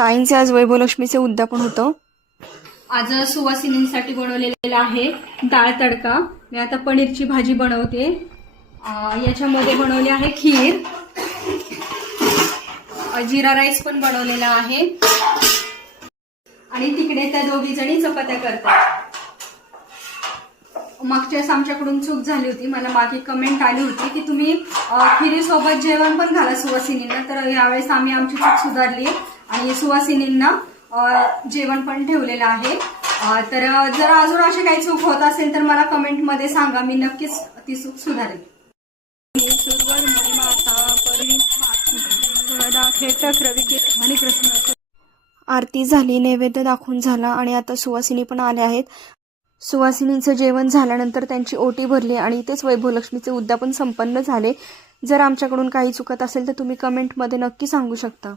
ताईंचे आज वैभवलक्ष्मीचे उद्यापन होतं। आज सुवासिनींसाठी बनवलेला आहे डाळ तडका। मी आता पनीरची भाजी बनवते। याच्यामध्ये बनवले आहे खीर, जीरा राईस पण बनवलेला आहे आणि तिकडे त्या दोघी जणी चपात्या करतात। मागच्याच आमच्याकडून चूक झाली होती, मला मागे कमेंट आली होती की तुम्ही खिरीसोबत जेवण पण घाला सुवासिनींना, तर यावेळेस आम्ही आमची चूक सुधारली आणि सुवासिनींना जेवण पण ठेवलेलं आहे। तर जर अजून अशी काही चूक होत असेल तर मला कमेंटमध्ये सांगा, मी नक्कीच ती चूक सुधारेल। आरती झाली, नैवेद्य दाखवून झाला आणि आता सुवासिनी पण आल्या आहेत। सुवासिनींचं जेवण झाल्यानंतर त्यांची ओटी भरली आणि इथेच वैभवलक्ष्मीचे उद्यापन संपन्न झाले। जर आमच्याकडून काही चुकत असेल तर तुम्ही कमेंटमध्ये नक्की सांगू शकता।